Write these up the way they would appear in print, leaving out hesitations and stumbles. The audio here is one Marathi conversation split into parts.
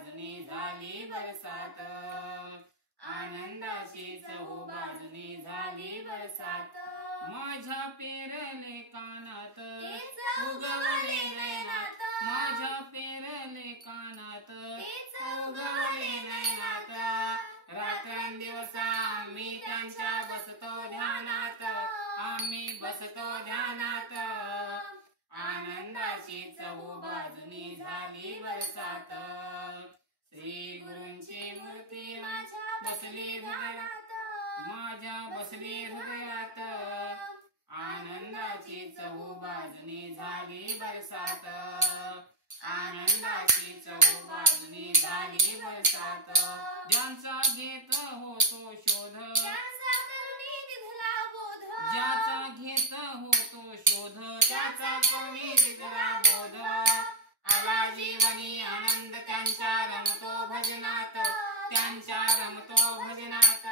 बाजूनी झाली बरसात, आनंदाची चहूबाजूनी झाली बरसात. माझ्या पेरले कानात उगवले नयनात, माझ्या पेरले कानात उगवले नयनात. रात्रंदिवस आम्ही त्यांच्या बसतो ध्यानात, आम्ही बसतो ध्यानात. आनंदाची चहूबाजूनी झाली बरसात. श्री गुरूंची मूर्ती माझ्या बसली हृदयात, माझ्या बसली हृदयात. आनंदाची चहूबाजूनी झाली बरसात, आनंदाची चहूबाजूनी झाली बरसात. ज्यांचा घेत होतो शोध, त्यांचा करुणी दिधला बोध, ज्याचा घेत होतो शोध त्याचा करुणी दिधला बोध. आला जीवनी आनंद त्यांच्या रमतो भजनात, त्यांच्या रमतो भजनात.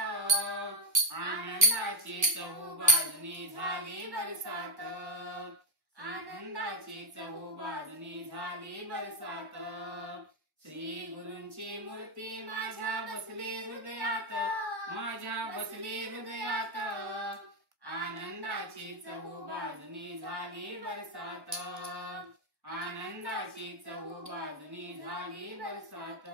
आनंदाची चहूबाजूनी झाली बरसात, आनंदाची चहूबाजूनी झाली बरसात. श्री गुरूंची मूर्ती माझ्या बसली हृदयात, माझ्या बसली हृदयात. आनंदाची चहूबाजूनी झाली बरसात, आनंदाची चहूबाजूनी झाली बरसात.